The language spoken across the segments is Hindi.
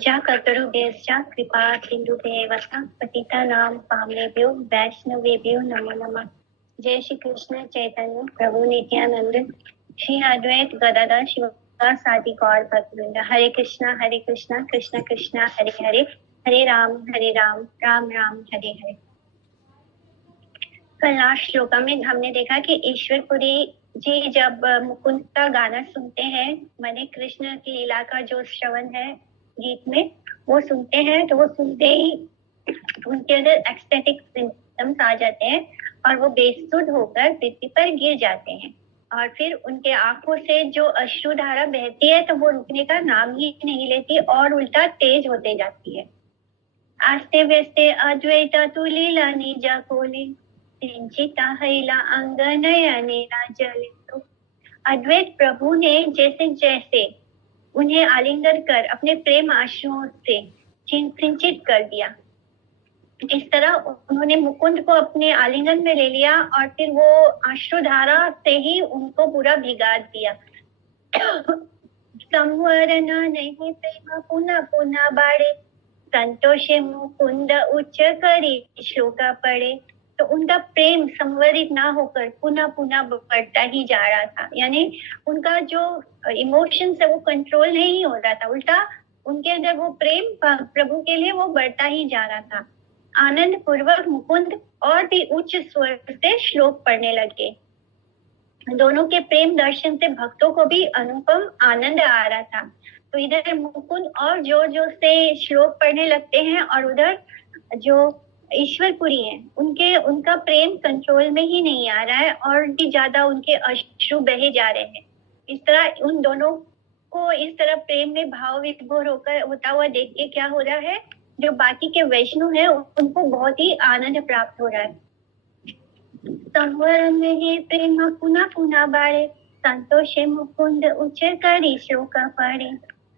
वाञ्छा कल्पतरुभ्यश्च कृपा सिन्धुभ्येव पतितानां पावनेभ्यो वैष्णवेभ्यो नमो नमः। जय श्री कृष्ण चैतन्य प्रभु नित्यानंद श्री अद्वैत गदाधर शिवासादि गौर भक्तवृंद। हरे कृष्णा कृष्ण कृष्ण हरे हरे, हरे राम राम राम हरे हरे। कल लास्ट श्लोक में हमने देखा कि ईश्वरपुरी जी जब मुकुंद का गाना सुनते हैं, मैंने कृष्ण की लीला का जो श्रवण है गीत में वो सुनते हैं, तो वो सुनते ही उनके अंदर एक्सटेटिक सिम्टम्स आ जाते हैं और वो बेसुध होकर पृथ्वी पर गिर जाते हैं और फिर उनके आंखों से जो अश्रुधारा बहती है तो वो रुकने का नाम ही नहीं लेती और उल्टा तेज होते जाती है। आस्ते व्यस्ते अद्वैत तुलीला निजा कोले सिंचिता हैला अंगनयनेना जले। तो अद्वैत प्रभु ने जैसे जैसे उन्हें आलिंगन कर अपने प्रेम आश्रुओं से सिंचित कर दिया, इस तरह उन्होंने मुकुंद को अपने आलिंगन में ले लिया और फिर वो अश्रुधारा से ही उनको पूरा भिगा दिया। संवरण नहीं प्रेम पुनः पुनः बाड़े संतोषे मुकुंद उच्च करी श्लोका पड़े। तो उनका प्रेम संवरित ना होकर पुनः पुनः बढ़ता ही जा रहा था, यानी उनका जो इमोशंस है वो कंट्रोल नहीं हो रहा था, उल्टा उनके अंदर वो प्रेम प्रभु के लिए वो बढ़ता ही जा रहा था। आनंद पूर्वक मुकुंद और भी उच्च स्वर से श्लोक पढ़ने लगे। दोनों के प्रेम दर्शन से भक्तों को भी अनुपम आनंद आ रहा था। तो इधर मुकुंद और जोर जोर से श्लोक पढ़ने लगते हैं और उधर जो ईश्वरपुरी है उनका प्रेम कंट्रोल में ही नहीं आ रहा है और भी ज्यादा उनके अश्रु बहे जा रहे हैं। इस तरह उन दोनों को इस तरह प्रेम में भाव विभोर होकर होता हुआ देख के क्या हो रहा है, जो बाकी के वैष्णव है उनको बहुत ही आनंद प्राप्त हो रहा है। संवर में ही प्रेम पुनः पुनः बाड़े संतोषे मुकुंद उच्च करी श्लोक पढ़े।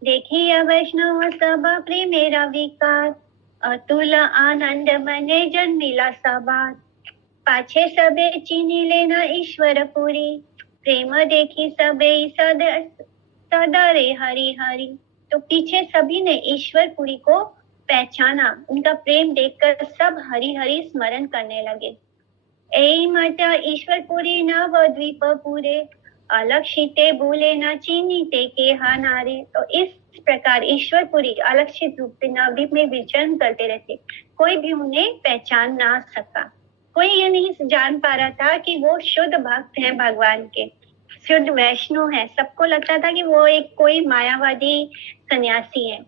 देखिए वैष्णव सब प्रेमेरा विकार अतुल आनंद मने जन्मिला सबात। पाछे सबे चीनी लेना ईश्वरपुरी प्रेम देखी सबे सदरे हरि हरि। तो पीछे सभी ने ईश्वरपुरी को पहचाना, उनका प्रेम देखकर सब हरि हरि स्मरण करने लगे। ऐ माता ईश्वरपुरी नवद्वीप पूरे अलक्षिते भूले न चीनीते के हानारे। तो इस प्रकार ईश्वरपुरी अलक्षित रूप से नवद्वीप में विचरण करते रहते, कोई भी उन्हें पहचान ना सका। कोई ये नहीं जान पा रहा था कि वो शुद्ध भक्त हैं भगवान के, शुद्ध वैष्णव है। सबको लगता था कि वो एक कोई मायावादी सन्यासी है।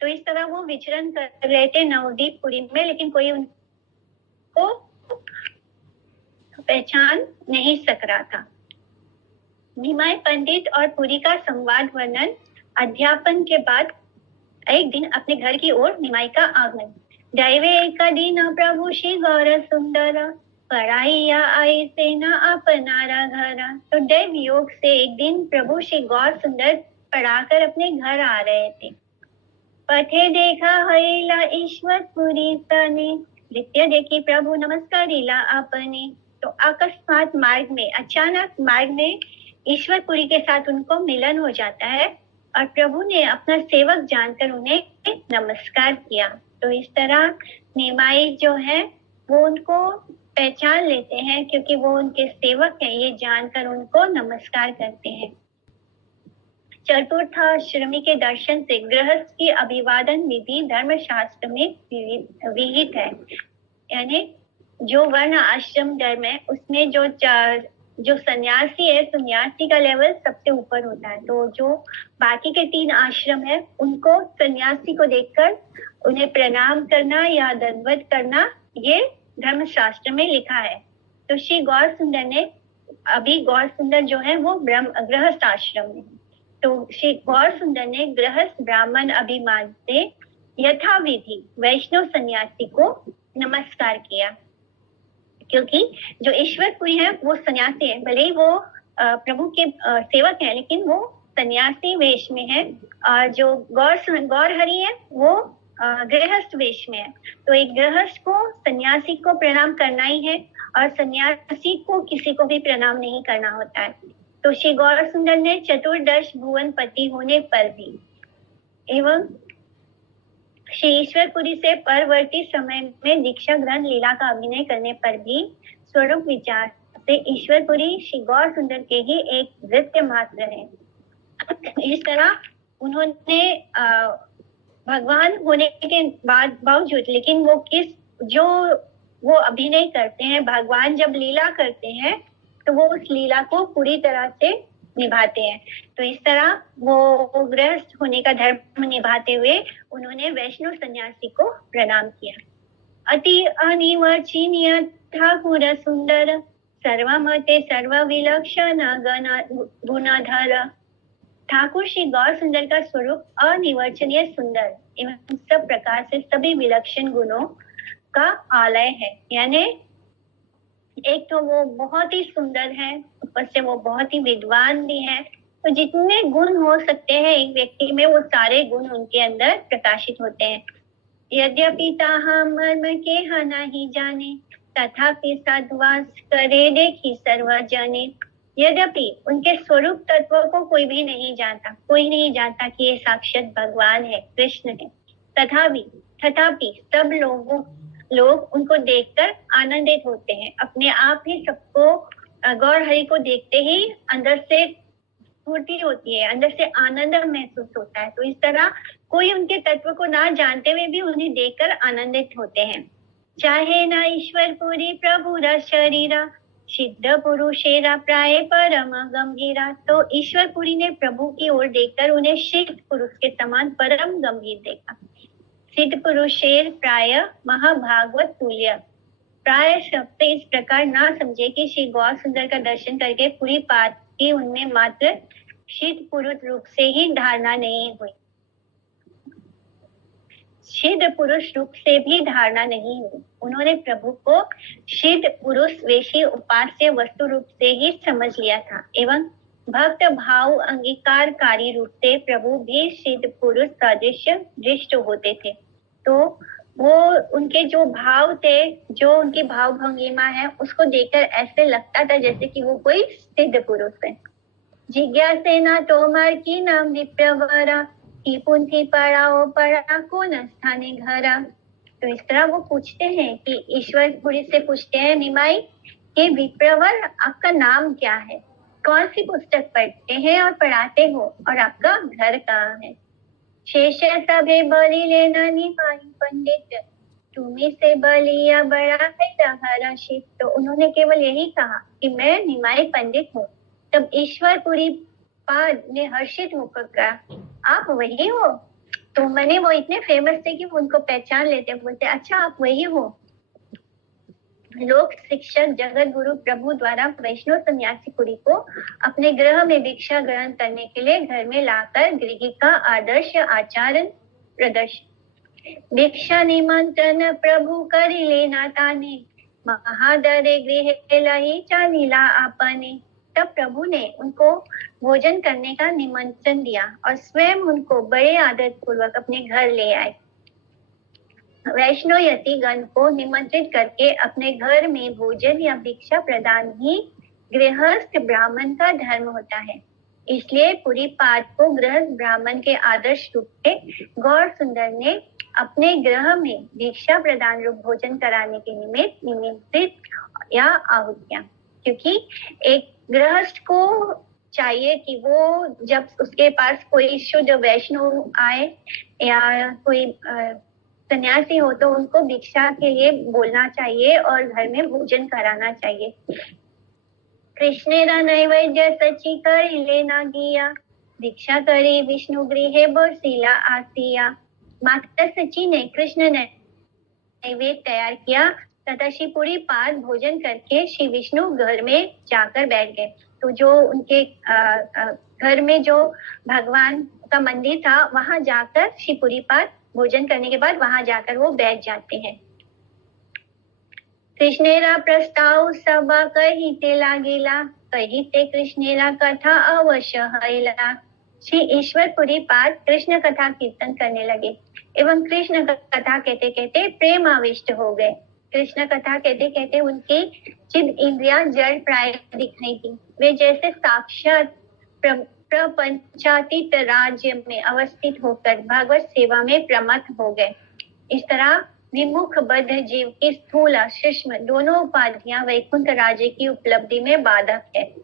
तो इस तरह वो विचरण कर रहे थे नवद्वीपपुरी में, लेकिन कोई उनको पहचान नहीं सक रहा था। निमाय पंडित और पुरी का संवाद वर्णन अध्यापन के बाद एक दिन अपने घर की ओर निमाई का आगमन। दैवे एक दिन प्रभु श्री गौर सुंदर पढ़ाइया आई से न अपनारा घरा। तो दैव योग से एक दिन प्रभु श्री गौर सुंदर पढ़ाकर अपने घर आ रहे थे। पथे देखा हईला ईश्वरपुरी तने नृत्य देखी प्रभु नमस्कारिला अपने। तो अकस्मात मार्ग में अचानक मार्ग में ईश्वरपुरी के साथ उनको मिलन हो जाता है और प्रभु ने अपना सेवक जानकर उन्हें नमस्कार किया। तो इस तरह निमाई जो है वो उनको पहचान लेते हैं क्योंकि वो उनके सेवक हैं, ये जानकर उनको नमस्कार करते हैं। चतुर्थाश्रमी के दर्शन से गृहस्थ की अभिवादन विधि धर्मशास्त्र में विहित है, यानी जो वर्ण आश्रम धर्म है उसमें जो सन्यासी है, सन्यासी का लेवल सबसे ऊपर होता है। तो जो बाकी के 3 आश्रम है उनको सन्यासी को देखकर उन्हें प्रणाम करना या दंडवत करना, ये धर्मशास्त्र में लिखा है। तो श्री गौर सुंदर ने अभी गौर सुंदर जो है वो गृहस्थ आश्रम में, तो श्री गौर सुंदर ने गृहस्थ ब्राह्मण अभिमान से यथाविधि वैष्णव सन्यासी को नमस्कार किया, क्योंकि जो ईश्वरपुरी है वो सन्यासी है, भले ही वो प्रभु के सेवक है लेकिन वो सन्यासी वेश में है, और जो गौर हरि है वो गृहस्थ वेश में है। तो एक गृहस्थ को सन्यासी को प्रणाम करना ही है और सन्यासी को किसी को भी प्रणाम नहीं करना होता है। तो श्री गौर सुंदर ने चतुर्दश भुवन पति होने पर भी एवं श्री ईश्वरपुरी से परवर्ती समय में दीक्षा ग्रहण लीला का अभिनय करने पर भी स्वरूप विचार से ईश्वरपुरी श्री गौर सुंदर के ही एक नृत्य मात्र है। इस तरह उन्होंने भगवान होने के बावजूद, लेकिन वो अभिनय करते हैं, भगवान जब लीला करते हैं तो वो उस लीला को पूरी तरह से निभाते हैं। तो इस तरह वो गृहस्थ होने का धर्म निभाते हुए उन्होंने वैष्णव सन्यासी को प्रणाम किया। अति अनिर्वचनीय ठाकुर सुंदर, सर्वमते सर्व विलक्षण गुणधर। ठाकुर श्री गौर सुंदर का स्वरूप अनिर्वचनीय सुंदर एवं सब प्रकार से सभी विलक्षण गुणों का आलय है। यानी एक तो वो बहुत ही सुंदर है, ऊपर से वो बहुत ही विद्वान भी है। तो जितने गुण हो सकते हैं एक व्यक्ति में, वो सारे गुण उनके अंदर प्रकाशित होते हैं। यद्यपि ताहा मर्म के हा नहीं जाने, तथापि सद्वास करे देखी सर्वजने। यद्यपि उनके स्वरूप तत्व को कोई भी नहीं जानता, कोई नहीं जानता कि ये साक्षात भगवान है, कृष्ण है। तथापि सब लोग उनको देखकर आनंदित होते हैं। अपने आप ही सबको गौर हरि को देखते ही अंदर से स्फूर्ति होती है, अंदर से आनंद महसूस होता है। तो इस तरह कोई उनके तत्व को ना जानते हुए भी उन्हें देखकर आनंदित होते हैं। चाहे ना ईश्वरपुरी प्रभु रा शरीरा, सिद्ध पुरुषेरा प्राय परम गंभीरा। तो ईश्वरपुरी ने प्रभु की ओर देखकर उन्हें सिद्ध पुरुष के समान परम गंभीर देखा। सिद्ध पुरुषेर प्राय महाभागवत तुल्य। प्राय शब्द इस प्रकार ना समझे कि श्री गौर सुंदर का दर्शन करके पूरी बात की उनमें मात्र सिद्ध पुरुष रूप से ही धारणा नहीं हुई, सिद्ध पुरुष रूप से भी धारणा नहीं हुई। उन्होंने प्रभु को सिद्ध पुरुष वेशी उपास्य वस्तु रूप से ही समझ लिया था एवं भक्त भाव अंगीकारकारी रूप से प्रभु भी सिद्ध पुरुष सदृश दृष्ट होते थे। तो वो उनके जो भाव थे, जो उनकी भाव भंगिमा है, उसको देखकर ऐसे लगता था जैसे कि वो कोई सिद्ध पुरुष है। जिज्ञासेना तोमर की नाम विप्रवरा, की पुंथी पढ़ाओ पढ़ा कौन स्थाने घरा। तो इस तरह वो पूछते हैं कि ईश्वरपुरी से पूछते हैं, निमाई कि विप्रवर आपका नाम क्या है, कौन सी पुस्तक पढ़ते हैं और पढ़ाते हो, और आपका घर कहाँ है। शेष सभे बलि लेना निमाई पंडित, तुम्हें से बलिया बड़ा है हर्षित। तो उन्होंने केवल यही कहा कि मैं निमाई पंडित हूँ। तब ईश्वरपुरी पाद ने हर्षित होकर कहा, आप वही हो। तो मैंने वो इतने फेमस थे कि वो उनको पहचान लेते, बोलते अच्छा आप वही हो। लोक शिक्षक जगत गुरु प्रभु द्वारा वैष्णव सन्यासी पुरी को अपने गृह में भिक्षा ग्रहण करने के लिए घर में लाकर गृह का आदर्श आचरण प्रदर्शन। भिक्षा निमंत्रण प्रभु करी लेना ताने, महादरे गृह लही चालीला आपने। तब प्रभु ने उनको भोजन करने का निमंत्रण दिया और स्वयं उनको बड़े आदर पूर्वक अपने घर ले आए। वैष्णव यतिगण को निमंत्रित करके अपने घर में भोजन या भिक्षा प्रदान ही गृहस्थ ब्राह्मण का धर्म होता है। इसलिए पूरी पाठ को गृहस्थ ब्राह्मण के आदर्श रूप से गौर सुंदर ने अपने गृह में भिक्षा प्रदान रूप भोजन कराने के निमित्त निमंत्रित या आहूत किया। क्योंकि एक गृहस्थ को चाहिए कि वो जब उसके पास कोई शुद्ध वैष्णव आए या कोई सन्यासी हो तो उनको भिक्षा के लिए बोलना चाहिए और घर में भोजन कराना चाहिए। कृष्णेरा नैवेद्य सची करी लेना गिया, भिक्षा करी विष्णु गृहे बरसीला आसिया। माता सची ने कृष्ण ने नैवेद्य तैयार किया तथा श्री पूरी पाद भोजन करके श्री विष्णु घर में जाकर बैठ गए। तो जो उनके घर में जो भगवान का मंदिर था वहां जाकर श्री पूरी पाद भोजन करने के बाद वहां जाकर वो बैठ जाते हैं। कृष्णेरा प्रस्ताव सभा कहीते लागेला, कहीते कृष्णेरा कथा अवश्य हैला। श्री ईश्वरपुरी पाद कृष्ण कथा कीर्तन करने लगे एवं कृष्ण कथा कहते कहते प्रेम आविष्ट हो गए। कृष्ण कथा कहते कहते उनकी चिद इंद्रियां जड़ प्राय दिखाई थी। वे जैसे साक्षात प्रपंचातीत राज्य में अवस्थित होकर भगवत सेवा में प्रमत्त हो गए। इस तरह विमुख बद्ध जीव की स्थूल और सूक्ष्म दोनों उपाधियां वैकुंठ राज्य की उपलब्धि में बाधक है।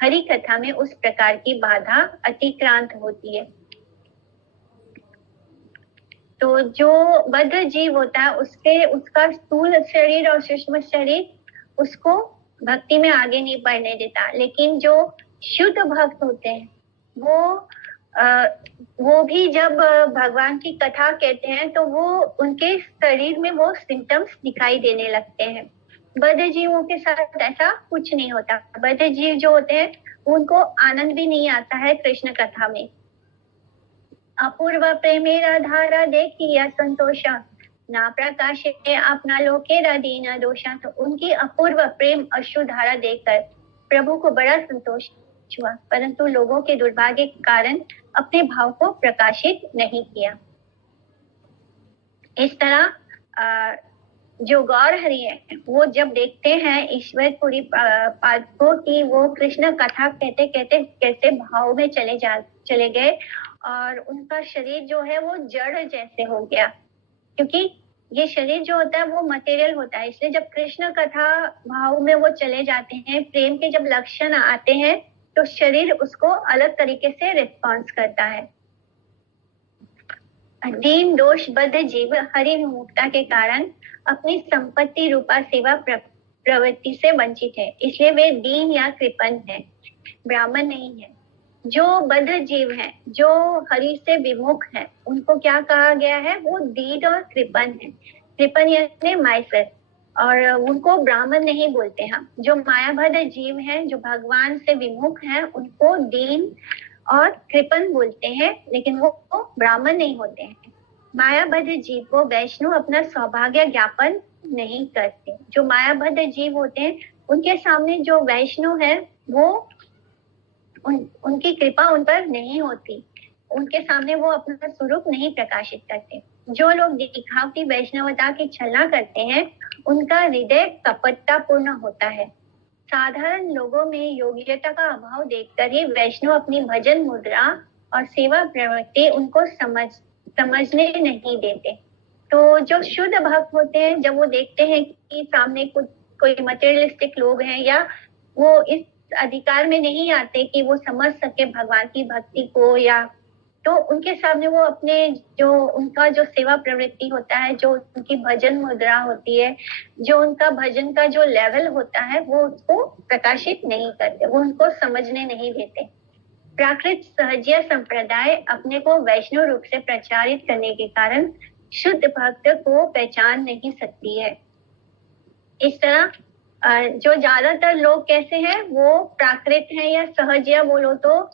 हरि कथा में उस प्रकार की बाधा अतिक्रांत होती है। तो जो बद्ध जीव होता है उसका स्थूल शरीर और सूक्ष्म शरीर उसको भक्ति में आगे नहीं बढ़ने देता, लेकिन जो शुद्ध भक्त होते हैं वो भी जब भगवान की कथा कहते हैं तो वो उनके शरीर में वो सिम्टम्स दिखाई देने लगते हैं। बद्ध जीवों के साथ ऐसा कुछ नहीं होता। बद्ध जीव जो होते हैं उनको आनंद भी नहीं आता है कृष्ण कथा में। अपूर्व प्रेमेरा धारा देखिया संतोष ना प्रकाशे अपना लोकेरा दीना दोषा। तो उनकी अपूर्व प्रेम अश्रु धारा देखकर प्रभु को बड़ा संतोष हुआ, परंतु लोगों के दुर्भाग्य के कारण अपने भाव को प्रकाशित नहीं किया। इस तरह जो गौर हरि है वो जब देखते हैं ईश्वरपुरी पादकों की वो कृष्ण कथा कहते कहते कैसे भाव में चले गए और उनका शरीर जो है वो जड़ जैसे हो गया, क्योंकि ये शरीर जो होता है वो मटेरियल होता है। इसलिए जब कृष्ण कथा भाव में वो चले जाते हैं, प्रेम के जब लक्षण आते हैं तो शरीर उसको अलग तरीके से रिस्पॉन्स करता है। दीन दोष बद्ध जीव हरि विमुखता के कारण अपनी संपत्ति रूपा सेवा प्रवृत्ति से वंचित है, इसलिए वे दीन या कृपण है, ब्राह्मण नहीं है। जो बद्ध जीव हैं, जो हरि से विमुख है, उनको क्या कहा गया है? वो दीन और कृपण है। कृपण यानी माइसर, और उनको ब्राह्मण नहीं बोलते हम। जो मायाबद्ध जीव हैं, जो भगवान से विमुख हैं, उनको दीन और कृपण बोलते हैं, लेकिन वो ब्राह्मण नहीं होते हैं। मायाबद्ध जीव को वैष्णव अपना सौभाग्य ज्ञापन नहीं करते। जो मायाबद्ध जीव होते हैं उनके सामने जो वैष्णव है वो उनकी कृपा उन पर नहीं होती, उनके सामने वो अपना स्वरूप नहीं प्रकाशित करते। जो लोग दिखावटी वैष्णवता की छलना करते हैं उनका हृदय कपटतापूर्ण होता है। साधारण लोगों में योग्यता का अभाव देखकर ही वैष्णव अपनी भजन मुद्रा और सेवा प्रवृत्ति उनको समझने नहीं देते। तो जो शुद्ध भक्त होते हैं, जब वो देखते हैं कि सामने कोई मटेरियलिस्टिक लोग हैं या वो इस अधिकार में नहीं आते कि वो समझ सके भगवान की भक्ति को, या तो उनके सामने वो अपने जो उनका जो सेवा प्रवृत्ति होता है, जो उनकी भजन मुद्रा होती है, जो उनका भजन का जो लेवल होता है, वो उसको प्रकाशित नहीं करते, वो उनको समझने नहीं देते। प्राकृत सहजीय संप्रदाय अपने को वैष्णव रूप से प्रचारित करने के कारण शुद्ध भक्त को पहचान नहीं सकती है। इस तरह जो ज्यादातर लोग कैसे हैं, वो प्राकृत हैं या सहजीय बोलो तो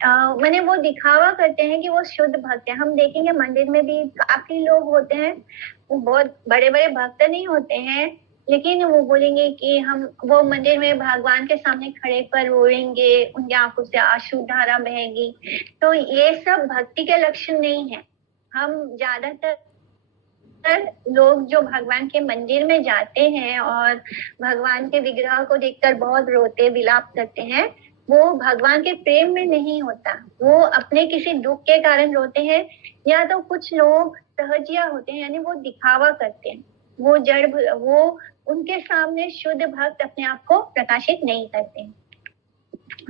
मैंने वो दिखावा करते हैं कि वो शुद्ध भक्त है। हम देखेंगे मंदिर में भी काफी लोग होते हैं, वो बहुत बड़े बड़े भक्त नहीं होते हैं, लेकिन वो बोलेंगे कि वो मंदिर में भगवान के सामने खड़े कर रोएंगे, उनकी आंखों से आंसू धारा बहेगी। तो ये सब भक्ति के लक्षण नहीं है। हम ज्यादातर लोग जो भगवान के मंदिर में जाते हैं और भगवान के विग्रह को देखकर बहुत रोते विलाप करते हैं, वो भगवान के प्रेम में नहीं होता, वो अपने किसी दुख के कारण रोते हैं, या तो कुछ लोग सहजिया होते हैं यानी वो दिखावा करते हैं, वो उनके सामने शुद्ध भक्त अपने आप को प्रकाशित नहीं करते।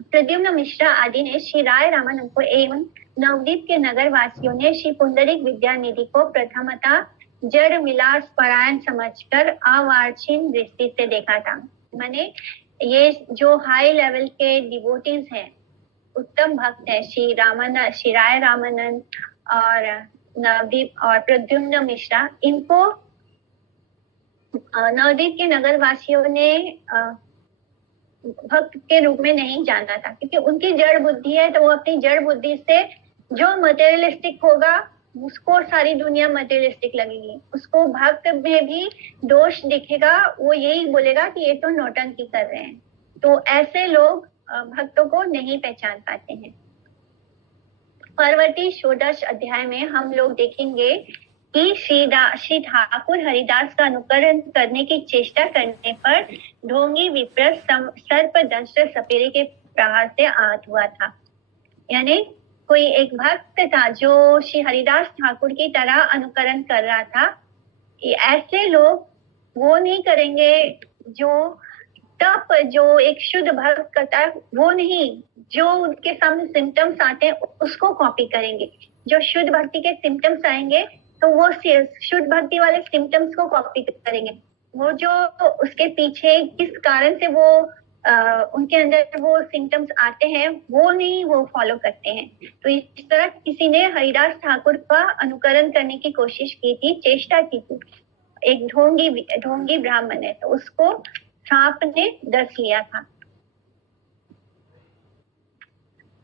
प्रद्युम्न मिश्रा आदि ने श्री राय रामानंद को एवं नवदीप के नगर वासियों ने श्री पुंडरीक विद्यानिधि को प्रथमतः जड़ विलास परायण समझकर अवांछनीय दृष्टि से देखा था। माने ये जो हाई लेवल के डिवोटीज हैं, उत्तम भक्त हैं, श्री राय रामानंद और नवदीप और प्रद्युम्न मिश्रा, इनको नवदीप के नगर वासियों ने भक्त के रूप में नहीं जाना था, क्योंकि उनकी जड़ बुद्धि है, तो वो अपनी जड़ बुद्धि से जो मटेरियलिस्टिक होगा उसको सारी दुनिया मटेरियलिस्टिक लगेगी, उसको भक्त में भी दोष दिखेगा, वो यही बोलेगा कि ये तो नौटंकी कर रहे हैं। तो ऐसे लोग भक्तों को नहीं पहचान पाते हैं। परवर्ती षोडश अध्याय में हम लोग देखेंगे कि श्री ठाकुर हरिदास का अनुकरण करने की चेष्टा करने पर ढोंगी विप्र सर्पदंश सपेरे के प्रहार से आहत हुआ था। यानी कोई एक भक्त था जो श्री हरिदास ठाकुर की तरह अनुकरण कर रहा था। ऐसे लोग वो नहीं करेंगे जो तप जो एक शुद्ध भक्त करता है, वो नहीं, जो उनके सामने सिम्टम्स आते हैं उसको कॉपी करेंगे। जो शुद्ध भक्ति के सिम्टम्स आएंगे तो वो शुद्ध भक्ति वाले सिम्टम्स को कॉपी करेंगे। वो जो उसके पीछे किस कारण से वो उनके अंदर वो सिम्टम्स आते हैं वो नहीं वो फॉलो करते हैं। तो इस तरह किसी ने हरिदास ठाकुर का अनुकरण करने की कोशिश की थी, चेष्टा की थी। एक ढोंगी ब्राह्मण है, तो उसको सांप ने डस लिया था।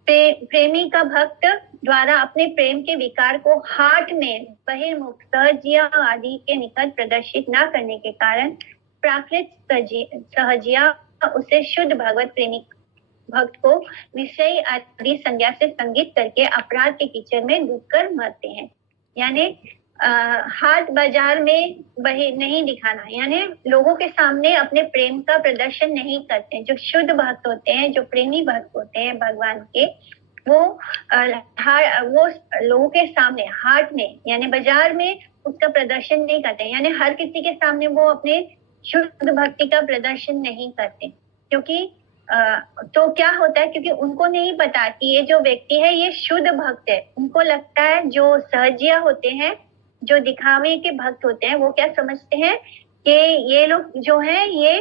प्रेमी का भक्त द्वारा अपने प्रेम के विकार को हार्ट में बहिर्मुख सहजिया आदि के निकट प्रदर्शित न करने के कारण प्राकृत सहजिया उसे शुद्ध भगवत प्रेमी भक्त को विषय आदि संज्ञा से संगित करके अपराध के कीचड़ में डूबकर मरते हैं। यानी हाट बाजार में वही नहीं दिखाना, यानी लोगों के सामने अपने प्रेम का प्रदर्शन नहीं करते। जो शुद्ध भक्त होते हैं, जो प्रेमी भक्त होते हैं भगवान के, वो लोगों के सामने हाट में यानी बाजार में उसका प्रदर्शन नहीं करते। यानी हर किसी के सामने वो अपने शुद्ध भक्ति का प्रदर्शन नहीं करते, क्योंकि तो क्या होता है, क्योंकि उनको नहीं पता कि ये जो व्यक्ति है ये शुद्ध भक्त है। उनको लगता है जो सहजिया होते हैं, जो दिखावे के भक्त होते हैं, वो क्या समझते हैं कि ये लोग जो है ये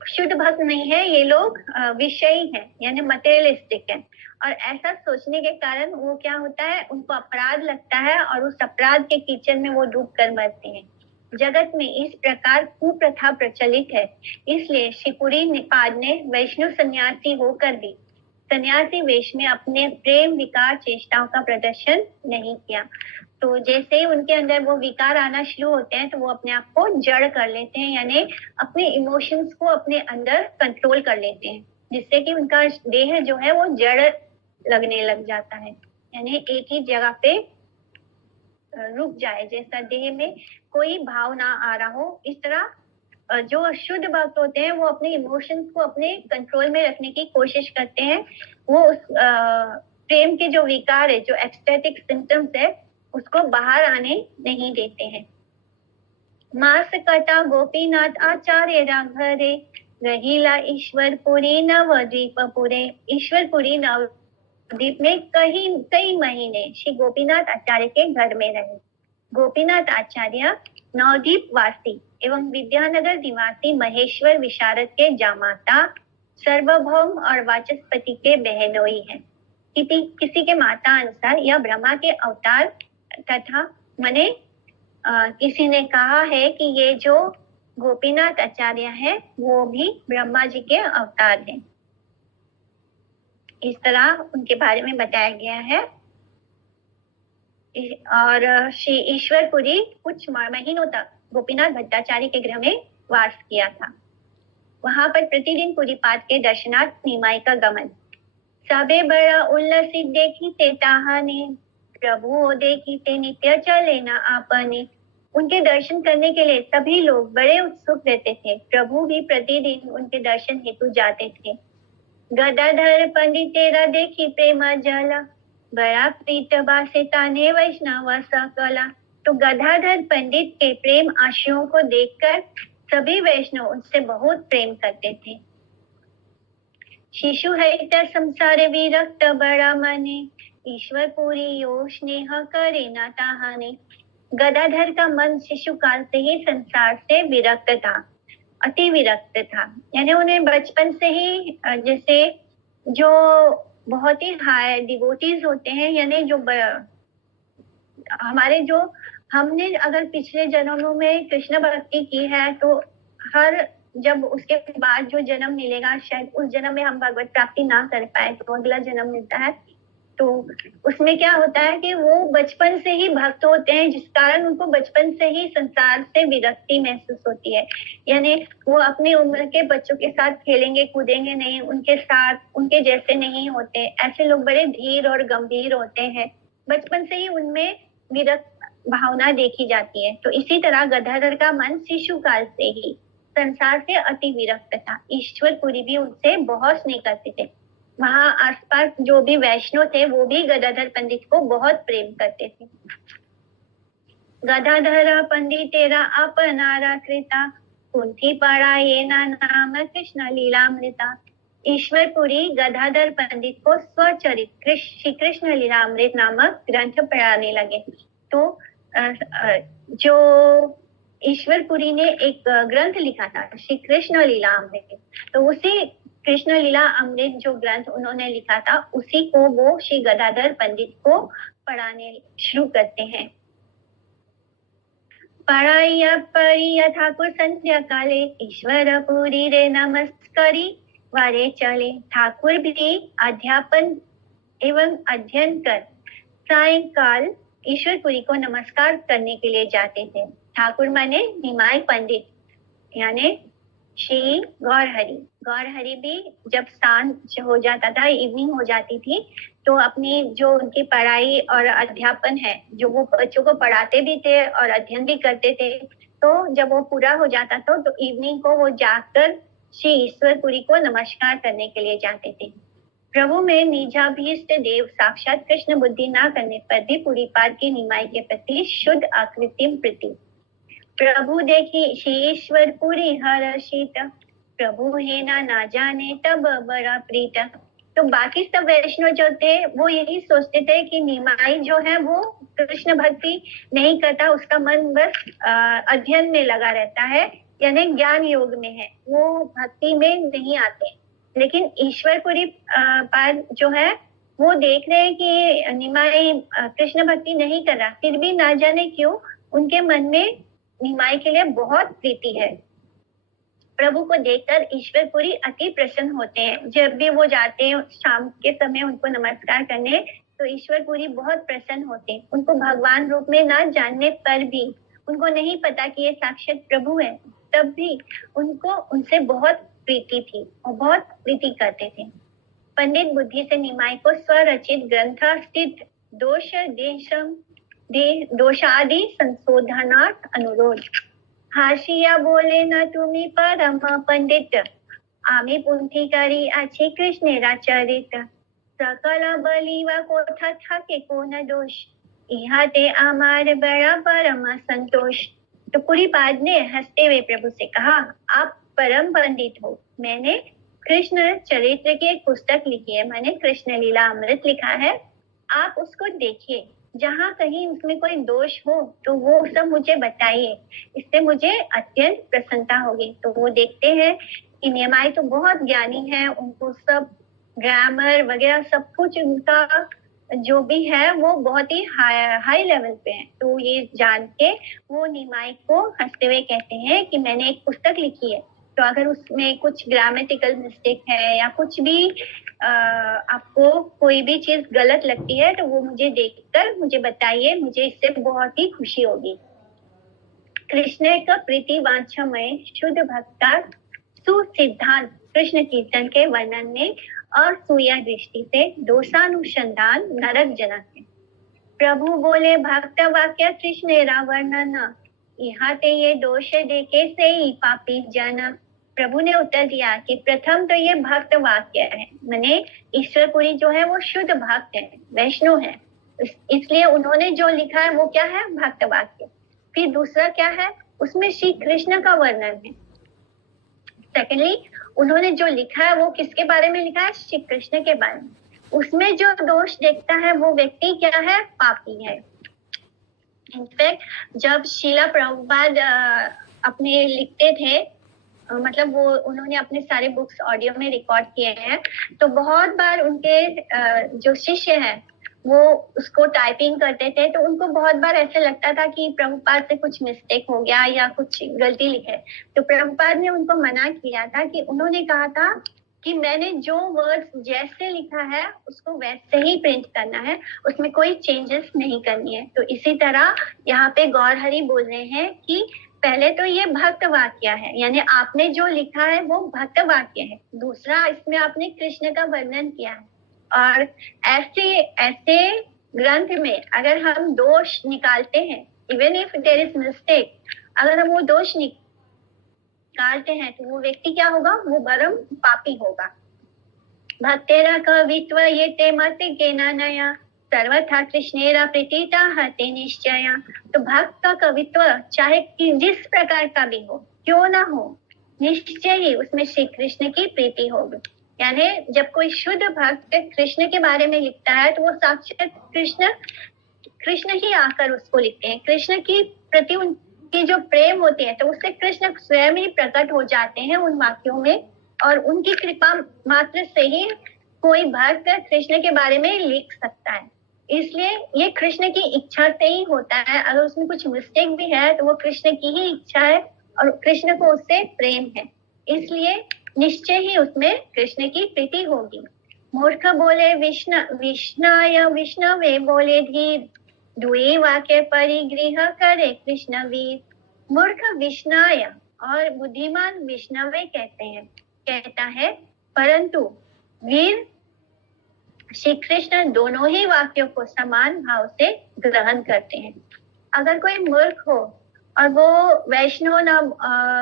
शुद्ध भक्त नहीं है, ये लोग विषयी हैं, यानी मटेरियलिस्टिक है। और ऐसा सोचने के कारण वो क्या होता है, उनको अपराध लगता है और उस अपराध के कीचड़ में वो डूब कर मरते हैं। जगत में इस प्रकार कुप्रथा प्रचलित है, इसलिए शिवपुरी निपाद ने वैष्णव सन्यासी होकर भी सन्यासी वेश में अपने प्रेम विकार चेष्टाओं का प्रदर्शन नहीं किया। तो जैसे ही उनके अंदर वो विकार आना शुरू होते हैं तो वो अपने आप को जड़ कर लेते हैं, यानी अपने इमोशंस को अपने अंदर कंट्रोल कर लेते हैं, जिससे कि उनका देह जो है वो जड़ लगने लग जाता है, यानी एक ही जगह पे रुक जाए, जैसा देह में कोई भाव ना आ रहा हो। इस तरह जो शुद्ध भक्त होते हैं वो अपने इमोशंस को अपने कंट्रोल में रखने की कोशिश करते हैं। वो उस प्रेम के जो विकार है, जो एक्सटेटिक सिम्टम्स है, उसको बाहर आने नहीं देते हैं। मास कथा गोपीनाथ आचार्य राघरे रहीला ईश्वरपुरी नवद्वीपपुरे। ईश्वरपुरी नवद्वीप में कई महीने श्री गोपीनाथ आचार्य के घर में रहे। गोपीनाथ आचार्य नवद्वीप वासी एवं विद्यानगर निवासी महेश्वर विशारद के जामाता, सर्वभौम और वाचस्पति के बहनोई हैं। किसी के माता अनुसार यह ब्रह्मा के अवतार तथा मने किसी ने कहा है कि ये जो गोपीनाथ आचार्य है वो भी ब्रह्मा जी के अवतार हैं। इस तरह उनके बारे में बताया गया है। और श्री ईश्वरपुरी कुछ महीनों तक गोपीनाथ भट्टाचार्य के गृह में वास किया था। वहां पर प्रतिदिन पुरीपाद के दर्शनार्थ निमाई का गमन। सबे बड़ा उल्लसित देखी ते ताहाने, प्रभु देखी ते नित्य चले न आपने। उनके दर्शन करने के लिए सभी लोग बड़े उत्सुक रहते थे। प्रभु भी प्रतिदिन उनके दर्शन हेतु जाते थे। गदाधर पंडित तेरा देखी प्रेम जला, बड़ा प्रीत बासे ताने वैष्णव सकला। तो गदाधर पंडित के प्रेम आशयों को देखकर सभी वैष्णव उनसे बहुत प्रेम करते थे। शिशु है संसार विरक्त बड़ा मने, ईश्वरपुरी यो स्नेह करे न ताहाने। गदाधर का मन शिशु काल से ही संसार से विरक्त था, अति विरक्त था। यानी उन्हें बचपन से ही जैसे जो बहुत ही हाई डिवोटीज होते हैं, यानी जो हमारे जो हमने अगर पिछले जन्मों में कृष्ण भक्ति की है तो हर जब उसके बाद जो जन्म मिलेगा, शायद उस जन्म में हम भगवत प्राप्ति ना कर पाए तो अगला जन्म मिलता है, तो उसमें क्या होता है कि वो बचपन से ही भक्त होते हैं, जिस कारण उनको बचपन से ही संसार से विरक्ति महसूस होती है। यानी वो अपनी उम्र के बच्चों के साथ खेलेंगे कूदेंगे नहीं, उनके साथ उनके जैसे नहीं होते। ऐसे लोग बड़े धीर और गंभीर होते हैं, बचपन से ही उनमें विरक्त भावना देखी जाती है। तो इसी तरह गदाधर का मन शिशु काल से ही संसार से अति विरक्त था। ईश्वरपुरी भी उनसे बहुत स्नेह करते थे। वहाँ आसपास जो भी वैष्णव थे वो भी गदाधर पंडित को बहुत प्रेम करते थे। गदाधर पंडित तेरा अपनारा कृता, कुंती पढ़ाए ना नाम कृष्ण लीलामृता। ईश्वरपुरी गदाधर पंडित को स्वचरित श्री कृष्ण लीलामृत नामक ग्रंथ पढ़ाने लगे। तो जो ईश्वरपुरी ने एक ग्रंथ लिखा था श्री कृष्ण लीलामृत, तो उसी कृष्ण लीला अमृत जो ग्रंथ उन्होंने लिखा था उसी को वो श्री गदाधर पंडित को पढ़ाने शुरू करते हैं। पढ़ाइया परिया ठाकुर संध्या काले, ईश्वर पुरी रे नमस्कारी वारे चले। ठाकुर भी अध्यापन एवं अध्ययन कर सायंकाल ईश्वरपुरी को नमस्कार करने के लिए जाते थे। ठाकुर माने निमाई पंडित यानी श्री गौरहरि भी जब शांत हो जाता था, इवनिंग हो जाती थी, तो अपनी जो उनकी पढ़ाई और अध्यापन है, जो वो बच्चों को पढ़ाते भी थे और अध्ययन भी करते थे, तो जब वो पूरा हो जाता था तो इवनिंग को वो जाकर श्री ईश्वरपुरी को नमस्कार करने के लिए जाते थे। प्रभु में निजाभीष्ट देव साक्षात कृष्ण बुद्धि ना करने पर भी पुरी पाद की निमाई के प्रति शुद्ध आकृतिम प्रीति। प्रभु देखी श्री ईश्वरपुरी हर्षित, प्रभु है ना जाने तब बड़ा प्रीत। तो बाकी सब वैष्णव जो थे वो यही सोचते थे कि निमाई जो है वो कृष्ण भक्ति नहीं करता, उसका मन बस अध्ययन में लगा रहता है, यानी ज्ञान योग में है, वो भक्ति में नहीं आते। लेकिन ईश्वरपुरी पाद जो है वो देख रहे हैं कि निमाई कृष्ण भक्ति नहीं कर रहा, फिर भी ना जाने क्यों उनके मन में निमाई के लिए बहुत प्रीति है। प्रभु को देखकर ईश्वरपुरी अति प्रसन्न होते हैं। जब भी वो जाते हैं शाम के समय उनको नमस्कार करने, तो ईश्वरपुरी बहुत प्रसन्न होते हैं। उनको भगवान रूप में ना जानने पर भी, उनको नहीं पता कि ये साक्षात प्रभु है, तब भी उनको उनसे बहुत प्रीति थी और बहुत प्रीति करते थे। पंडित बुद्धि से निमाई को स्वरचित ग्रंथ स्थित दोषादि संशोधनार्थ अनुरोध। हाशिया बोले न तुम्ही परम पंडित, आम्ही पुंथी करी आछि कृष्णेरा चरित। सकल बलिवा कोठा थाके कोन दोष, इहाते आमार बड़ा परम संतोष। तो पुरी पाद ने हंसते हुए प्रभु से कहा, आप परम पंडित हो, मैंने कृष्ण चरित्र की एक पुस्तक लिखी है, मैंने कृष्ण लीला अमृत लिखा है, आप उसको देखिए, जहाँ कहीं उसमें कोई दोष हो तो वो सब मुझे बताइए, इससे मुझे अत्यंत प्रसन्नता होगी। तो वो देखते हैं कि निमाई तो बहुत ज्ञानी है, उनको सब ग्रामर वगैरह सब कुछ उनका जो भी है वो बहुत ही हाई लेवल पे है। तो ये जान के वो निमाई को हंसते हुए कहते हैं कि मैंने एक पुस्तक लिखी है, तो अगर उसमें कुछ ग्रामेटिकल मिस्टेक है या कुछ भी आपको कोई भी चीज गलत लगती है तो वो मुझे देखकर मुझे बताइए, मुझे इससे बहुत ही खुशी होगी। कृष्ण का प्रीति वांछामय शुद्ध भक्ता सुसिद्धांत कृष्ण कीर्तन के वर्णन में असूया दृष्टि से दोषानुसंधान नरक जनक है। प्रभु बोले भक्त वाक्य कृष्णेरा वर्णन, यहाँ ते ये दोष देखे से ही पापी जन। प्रभु ने उत्तर दिया कि प्रथम तो ये भक्त वाक्य है, माने ईश्वरपुरी जो है वो शुद्ध भक्त है, वैष्णव है, इसलिए उन्होंने जो लिखा है वो क्या है, भक्त वाक्य। फिर दूसरा क्या है, उसमें श्री कृष्ण का वर्णन है। सेकेंडली उन्होंने जो लिखा है वो किसके बारे में लिखा है, श्री कृष्ण के बारे में। उसमें जो दोष देखता है वो व्यक्ति क्या है, पापी है। इनफैक्ट जब शीला प्रभुपाद अपने लिखते थे, मतलब वो उन्होंने अपने सारे बुक्स ऑडियो में रिकॉर्ड किए हैं, तो बहुत बार उनके जो शिष्य हैं वो उसको टाइपिंग करते थे, तो उनको बहुत बार ऐसे लगता था कि प्रभुपाद से कुछ मिस्टेक हो गया या कुछ गलती लिखे। तो प्रभुपाद ने उनको मना किया था कि उन्होंने कहा था कि मैंने जो वर्ड्स जैसे लिखा है उसको वैसे ही प्रिंट करना है, उसमें कोई चेंजेस नहीं करनी है। तो इसी तरह यहाँ पे गौरहरि बोल रहे हैं कि पहले तो ये भक्त वाक्य है, यानी आपने जो लिखा है वो भक्त वाक्य है। दूसरा, इसमें आपने कृष्ण का वर्णन किया है, और ऐसे ग्रंथ में अगर हम दोष निकालते हैं, even if there is mistake, अगर हम वो दोष निकालते हैं तो वो व्यक्ति क्या होगा, वो परम पापी होगा। भक्तेरा कवित्व ये ते मत ज्ञाना नया सर्वथा कृष्णेरा प्रीतिता हते निश्चया। तो भक्त का कवित्व चाहे जिस प्रकार का भी हो, क्यों ना हो, निश्चय ही उसमें श्री कृष्ण की प्रीति होगी। यानी जब कोई शुद्ध भक्त कृष्ण के बारे में लिखता है तो वो साक्षात कृष्ण ही आकर उसको लिखते हैं। कृष्ण की प्रति उनकी जो प्रेम होती है तो उससे कृष्ण स्वयं ही प्रकट हो जाते हैं उन वाक्यों में, और उनकी कृपा मात्र से ही कोई भक्त कृष्ण के बारे में लिख सकता है। इसलिए ये कृष्ण की इच्छा से ही होता है। अगर उसमें कुछ मिस्टेक भी है तो वो कृष्ण की ही इच्छा है और कृष्ण को उससे प्रेम है, इसलिए निश्चय ही उसमें कृष्ण की प्रीति होगी। मूर्ख बोले विष्णाय विष्णवे बोले धीर दुई वाक्य परिगृह करे कृष्ण वीर। मूर्ख विष्णाय और बुद्धिमान विष्णवे कहता है, परंतु वीर श्री कृष्ण दोनों ही वाक्यों को समान भाव से ग्रहण करते हैं। अगर कोई मूर्ख हो और वो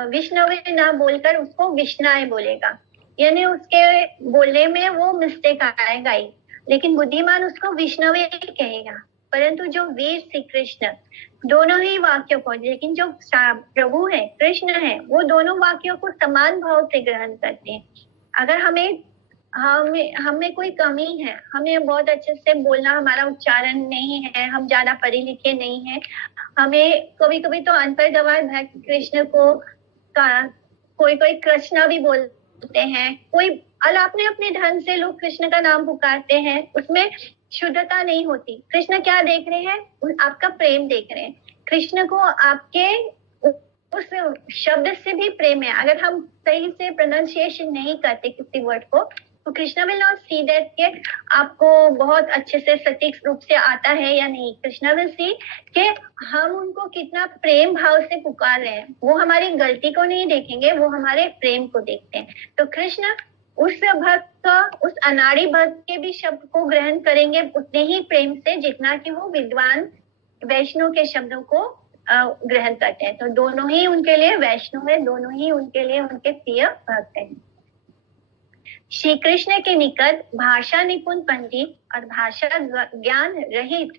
विष्णवे ना बोलकर उसको विष्णाय बोलेगा, यानी उसके बोलने में वो मिस्टेक आएगा ही, लेकिन बुद्धिमान उसको विष्णवे कहेगा। परंतु जो वीर श्री कृष्ण दोनों ही वाक्यों को, लेकिन जो प्रभु है कृष्ण है, वो दोनों वाक्यों को समान भाव से ग्रहण करते हैं। अगर हमें कोई कमी है, हमें बहुत अच्छे से बोलना, हमारा उच्चारण नहीं है, हम ज्यादा पढ़े लिखे नहीं है, हमें कभी कभी तो अनपढ़ गवार भक्त कृष्ण को कोई कृष्णा भी बोलते हैं, कोई अपने अपने ढंग से लोग कृष्ण का नाम पुकारते हैं, उसमें शुद्धता नहीं होती। कृष्ण क्या देख रहे हैं? आपका प्रेम देख रहे हैं। कृष्ण को आपके उस शब्द से भी प्रेम है। अगर हम सही से प्रोनाउंसिएशन नहीं करते किसी वर्ड को, तो Krishna will not see that कि आपको बहुत अच्छे से सटीक रूप से आता है या नहीं। कृष्ण विल सी कि हम उनको कितना प्रेम भाव से पुकार रहे हैं। वो हमारी गलती को नहीं देखेंगे, वो हमारे प्रेम को देखते हैं। तो कृष्ण उस भक्त का, उस अनाड़ी भक्त के भी शब्द को ग्रहण करेंगे उतने ही प्रेम से जितना कि वो विद्वान वैष्णव के शब्दों को ग्रहण करते हैं। तो दोनों ही उनके लिए वैष्णव है, दोनों ही उनके लिए उनके प्रिय भक्त हैं। श्री कृष्ण के निकट भाषा निपुण पंडित और भाषा ज्ञान रहित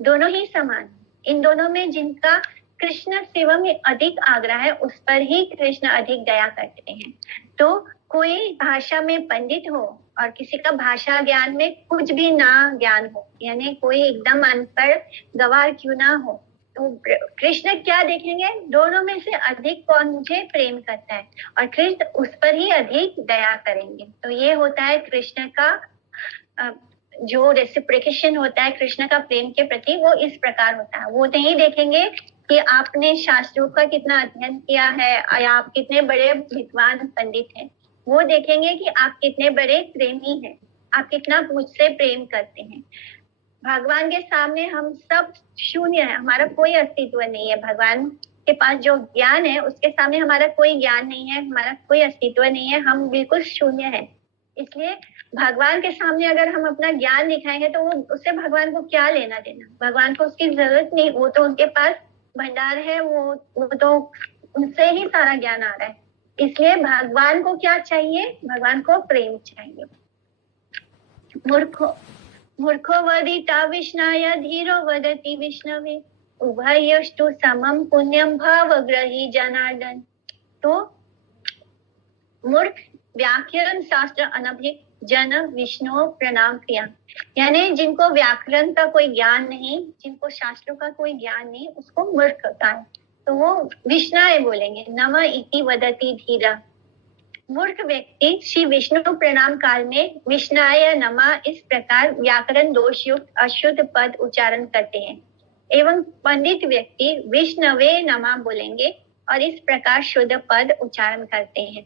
दोनों ही समान। इन दोनों में जिनका कृष्ण सेवा में अधिक आग्रह है, उस पर ही कृष्ण अधिक दया करते हैं। तो कोई भाषा में पंडित हो और किसी का भाषा ज्ञान में कुछ भी ना ज्ञान हो, यानी कोई एकदम अनपढ़ गवार क्यों ना हो, तो कृष्ण क्या देखेंगे? दोनों में से अधिक कौन मुझे प्रेम करता है, और कृष्ण उस पर ही अधिक दया करेंगे। तो ये होता है कृष्ण का जो रेसिप्रोकेशन होता है कृष्ण का प्रेम के प्रति, वो इस प्रकार होता है। वो नहीं देखेंगे कि आपने शास्त्रों का कितना अध्ययन किया है या आप कितने बड़े विद्वान पंडित हैं, वो देखेंगे कि आप कितने बड़े प्रेमी हैं, आप कितना मुझसे प्रेम करते हैं। भगवान के सामने हम सब शून्य है, हमारा कोई अस्तित्व नहीं है। भगवान के पास जो ज्ञान है उसके सामने हमारा कोई ज्ञान नहीं है, हमारा कोई अस्तित्व नहीं है, हम बिल्कुल शून्य है। इसलिए भगवान के सामने अगर हम अपना ज्ञान दिखाएंगे तो वो उससे भगवान को क्या लेना देना, भगवान को उसकी जरूरत नहीं, वो तो उनके पास भंडार है, वो तो उनसे ही सारा ज्ञान आ रहा है। इसलिए भगवान को क्या चाहिए? भगवान को प्रेम चाहिए। मूर्खो वदिता विष्णाय धीरो वदति विष्णवे उभयस्तु समम पुण्यम भावग्रही जनार्दन। तो मूर्ख व्याकरण शास्त्र अनभिज्ञ जन विष्णु प्रणाम किया, यानी जिनको व्याकरण का कोई ज्ञान नहीं, जिनको शास्त्रों का कोई ज्ञान नहीं, उसको मूर्ख कहता है, तो वो विष्णाय बोलेंगे। नम इति वदति धीरा। मूर्ख व्यक्ति श्री विष्णु प्रणाम काल में विष्णाय नमा इस प्रकार व्याकरण दोष युक्त अशुद्ध पद उच्चारण करते हैं, एवं पंडित व्यक्ति विष्णवे नमा बोलेंगे और इस प्रकार शुद्ध पद उच्चारण करते हैं।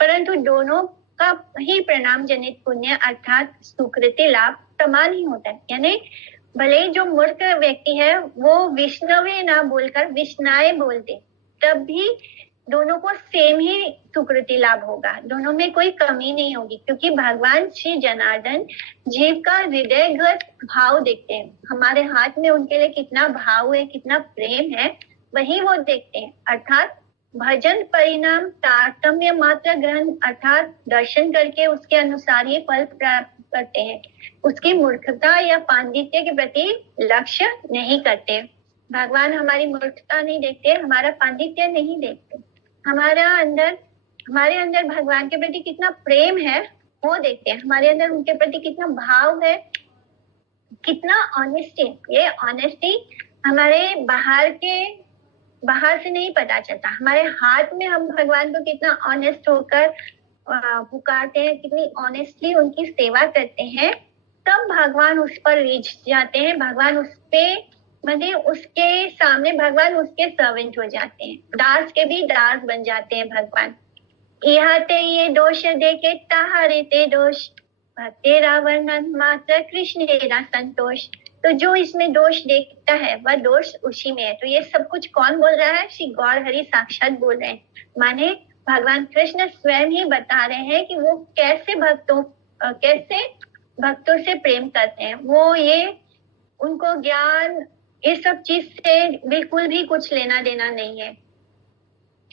परंतु दोनों का ही प्रणाम जनित पुण्य अर्थात सुकृति लाभ समान ही होता है। यानी भले जो मूर्ख व्यक्ति है वो विष्णवे ना बोलकर विष्णाय बोलते, तब भी दोनों को सेम ही सुकृति लाभ होगा, दोनों में कोई कमी नहीं होगी, क्योंकि भगवान श्री जनार्दन जीव का हृदयगत भाव देखते हैं। हमारे हाथ में उनके लिए कितना भाव है, कितना प्रेम है, वही वो देखते हैं। अर्थात भजन परिणाम तारतम्य मात्र ग्रहण अर्थात दर्शन करके उसके अनुसार ही फल प्राप्त करते हैं, उसकी मूर्खता या पांडित्य के प्रति लक्ष्य नहीं करते। भगवान हमारी मूर्खता नहीं देखते, हमारा पांडित्य नहीं देखते, हमारे अंदर भगवान के प्रति कितना प्रेम है वो देखते हैं, हमारे अंदर उनके प्रति कितना भाव है, कितना ऑनेस्टी। ये ऑनेस्टी हमारे बाहर से नहीं पता चलता, हमारे हाथ में हम भगवान को कितना ऑनेस्ट होकर पुकारते हैं, कितनी ऑनेस्टली उनकी सेवा करते हैं, तब भगवान उस पर रिझ जाते हैं, भगवान उस पे मतलब उसके सामने भगवान उसके सर्वेंट हो जाते हैं, दास के भी दास बन जाते हैं भगवान। यहाँ ते ये दोष देखे ताहरे ते दोष, तेरा वर्णन मात्र कृष्णेरा संतोष। तो जो इसमें दोष देखता है वह दोष उसी में है। तो ये सब कुछ कौन बोल रहा है? श्री गौर हरि साक्षात बोल रहे हैं, माने भगवान कृष्ण स्वयं ही बता रहे हैं कि वो कैसे भक्तों से प्रेम करते हैं। वो ये उनको ज्ञान इस सब चीज से बिल्कुल भी कुछ लेना देना नहीं है।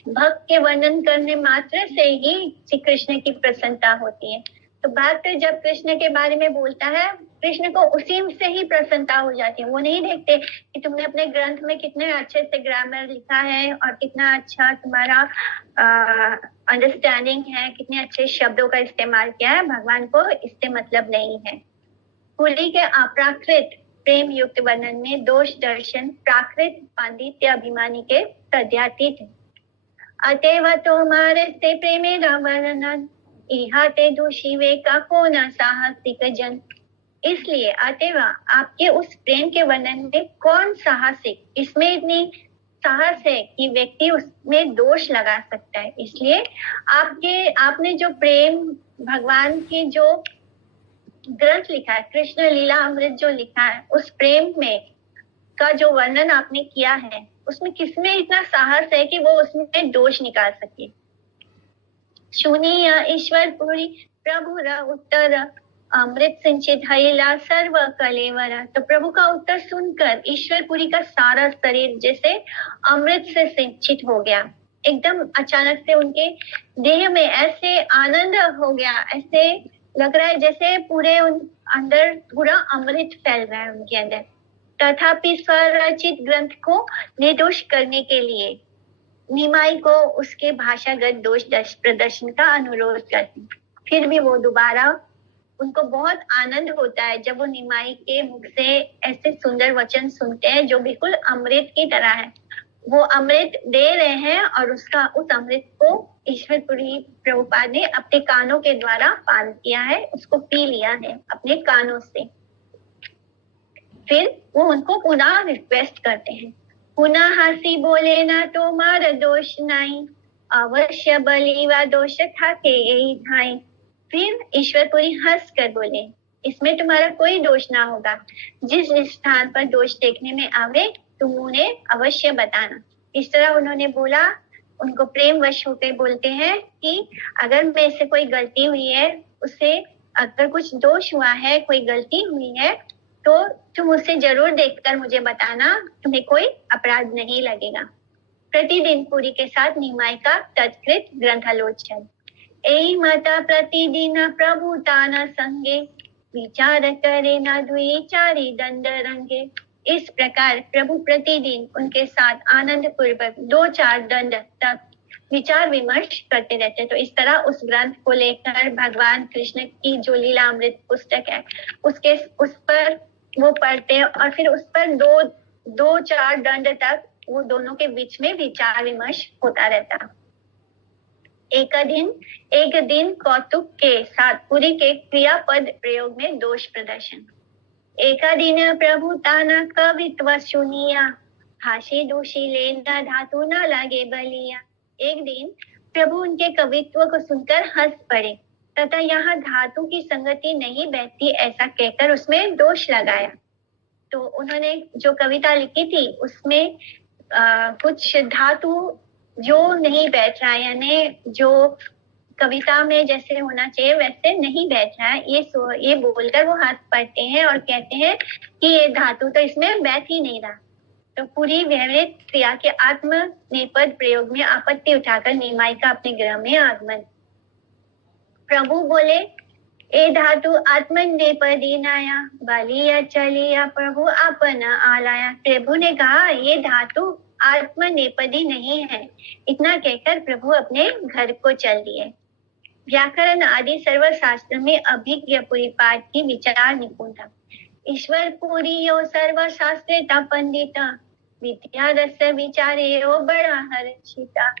भक्त के वर्णन करने मात्र से ही श्री कृष्ण की प्रसन्नता होती है। तो भक्त जब कृष्ण के बारे में बोलता है, कृष्ण को उसी से ही प्रसन्नता हो जाती है। वो नहीं देखते कि तुमने अपने ग्रंथ में कितने अच्छे से ग्रामर लिखा है और कितना अच्छा तुम्हारा अंडरस्टैंडिंग है, कितने अच्छे शब्दों का इस्तेमाल किया है। भगवान को इससे मतलब नहीं है। पुरी के अप्राकृत प्रेम युक्त वर्णन में दोष दर्शन प्राकृत पांडित्य अभिमानी के तद्यातीत है। अतएव तुम्हारे से प्रेमे वर्णन इहा ते दोषी वे का को न साहसिक जन। इसलिए अतएव आपके उस प्रेम के वर्णन में कौन साहसिक, इसमें इतनी साहस है कि व्यक्ति उसमें दोष लगा सकता है। इसलिए आपने जो प्रेम भगवान के जो ग्रंथ लिखा है, कृष्ण लीला अमृत जो लिखा है, उस प्रेम में का जो वर्णन आपने किया है, उसमें किसमें इतना साहस है कि वो उसमें दोष निकाल सके। सुनिया ईश्वर पुरी प्रभु उत्तर अमृत सिंचित हरिला सर्व कलेवरा। तो प्रभु का उत्तर सुनकर ईश्वरपुरी का सारा शरीर जैसे अमृत से सिंचित हो गया। एकदम अचानक से उनके देह में ऐसे आनंद हो गया, ऐसे लग रहा है जैसे पूरे अंदर पूरा अमृत फैल रहा है उनके अंदर। तथापि स्वरचित ग्रंथ को निर्दोष करने के लिए निमाई को उसके भाषागत दोष प्रदर्शन का अनुरोध करते हैं। फिर भी वो दोबारा, उनको बहुत आनंद होता है जब वो निमाई के मुख से ऐसे सुंदर वचन सुनते हैं जो बिल्कुल अमृत की तरह है। वो अमृत दे रहे हैं और उस अमृत को ईश्वरपुरी प्रभुपाद ने अपने कानों के द्वारा पान किया है, उसको पी लिया है अपने कानों से। फिर वो उनको पुनः रिक्वेस्ट करते हैं, पुनः हंसी बोले ना तो मार दोष नहीं, अवश्य बलि व दोष था के यही थाई। फिर ईश्वरपुरी हंस कर बोले, इसमें तुम्हारा कोई दोष ना होगा, जिस स्थान पर दोष देखने में आवे तुम उन्हें अवश्य बताना। इस तरह उन्होंने बोला, उनको प्रेम वश होकर बोलते हैं कि अगर मेरे से कोई गलती हुई है, उससे अगर कुछ दोष हुआ है, कोई गलती हुई है, तो तुम उसे जरूर देखकर मुझे बताना, तुम्हें कोई अपराध नहीं लगेगा। प्रतिदिन पुरी के साथ निमाई का तत्कृत ग्रंथालोचन। ए माता प्रतिदिन प्रभु ताना संगे, विचार करे न द्विचारी दंड रंगे। इस प्रकार प्रभु प्रतिदिन उनके साथ आनंद पूर्वक 2-4 दंड तक विचार विमर्श करते रहते। तो इस तरह उस ग्रंथ को लेकर भगवान कृष्ण की जो लीला अमृत पुस्तक है, उस पर वो पढ़ते हैं और फिर उस पर 2-4 दंड तक वो दोनों के बीच में विचार विमर्श होता रहता। एक दिन कौतुक के साथ पुरी के क्रियापद प्रयोग में दोष प्रदर्शन। एक दिन प्रभु ताना कवित्व सुनिया, हासी दोषी लेना धातु न लगे बलिया। एक दिन प्रभु उनके कवित्व को सुनकर हंस पड़े तथा यहाँ धातु की संगति नहीं बैठती ऐसा कहकर उसमें दोष लगाया। तो उन्होंने जो कविता लिखी थी उसमें कुछ धातु जो नहीं बैठ रहा है, यानी जो कविता में जैसे होना चाहिए वैसे नहीं बैठ रहा है, ये बोलकर वो हाथ पढ़ते हैं और कहते हैं कि ये धातु तो इसमें बैठ ही नहीं रहा। तो पूरी व्यवहित क्रिया के आत्म नेपद प्रयोग में आपत्ति उठाकर निमाई का अपने गृह में आगमन। प्रभु बोले, ए धातु आत्मन नेपदी नाया, बालिया चलिया प्रभु आपन आलाया। प्रभु ने कहा, ये धातु आत्मनेपदी नहीं है। इतना कहकर प्रभु अपने घर को चल दिए। व्याकरण आदि सर्व शास्त्र में अभिज्ञ पुरी पाठ की विचार निपुण था। ईश्वर पुरी यो सर्व शास्त्रे पंडित, विद्या रस विचारे यो बड़ा हर्षिता।